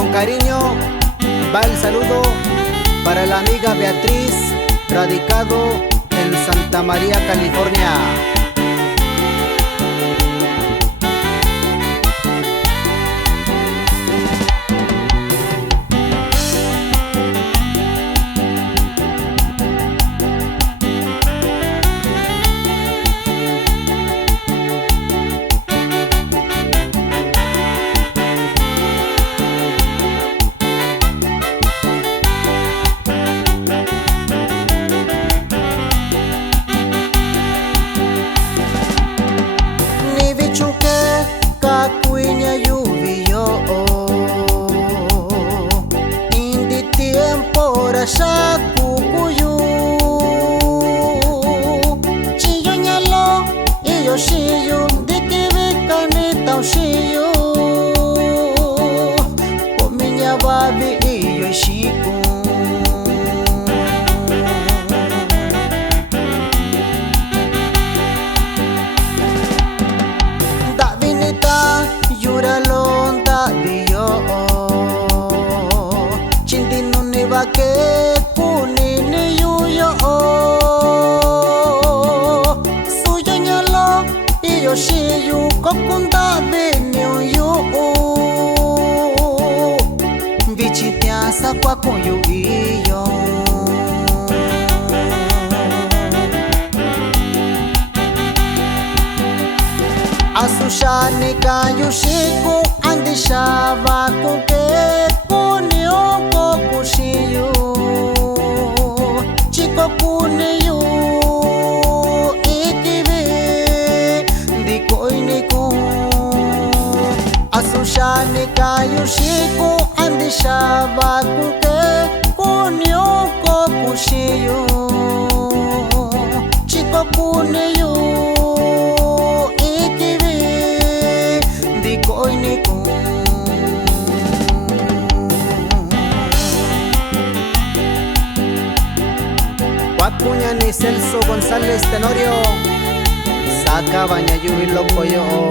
Con cariño va el saludo para la amiga Beatriz, radicado en Santa María, California. Kakuinya lluvio indi tiempo rasha kukuyu chiyo nyalo iyo shiyu dikivika nita ushiyu pominya babi iyo ishiku que kunini yuyo suyo nyalo iyo shiyu kokunda benyo yu bichi piasa kwa kuyu iyo asushani kayushiku andishava kuke kunioko kushiyu chiko kuniyu ikivi ndikoiniku asushani kayushiku andishava kuke kunioko kushiyu chiko kuniyu ikivi ndikoiniku Wakuña ni Celso González Tenorio, saca bañayubi loco yo.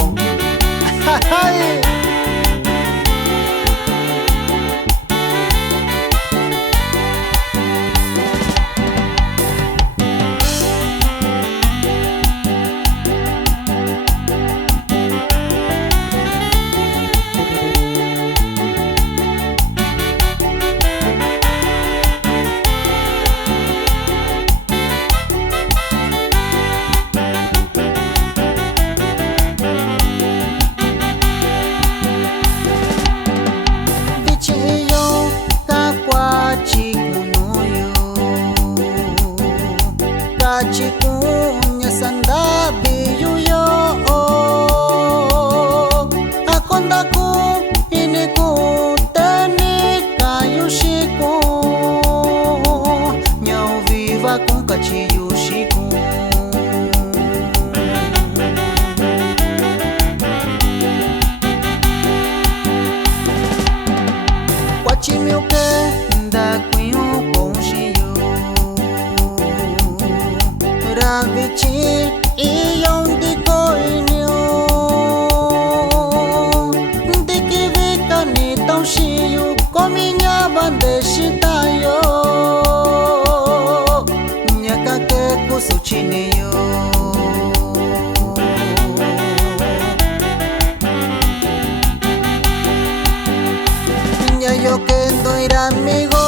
Chikunya sanda biyuyo akondaku iniku teni kayushiku nyau viva con kachiyushiku kwachimiuke ndakuyu konshiyo Ravichi iyondi koinyo ndikivika nitaushiyu kominya bandeshitayo nyakake kusuchiniyo nyayokendo iramigo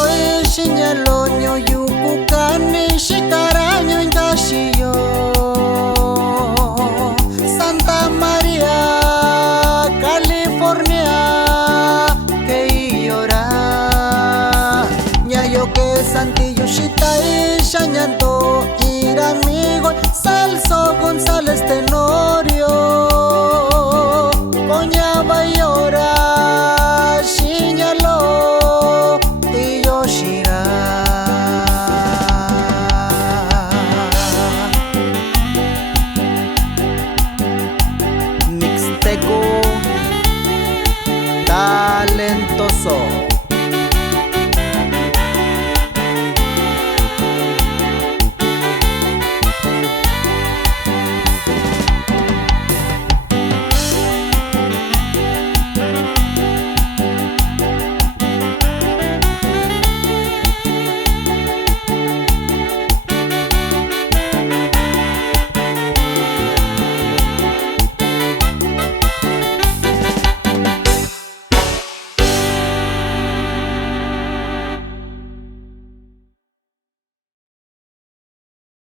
ishinyalonyo yukukani shikaraño ingashiyo Santa María, California, que llora ñayo que santillo shitai shañando ir amigo Celso González Tenorio coña va llora shiñalo y yoshira Talentoso.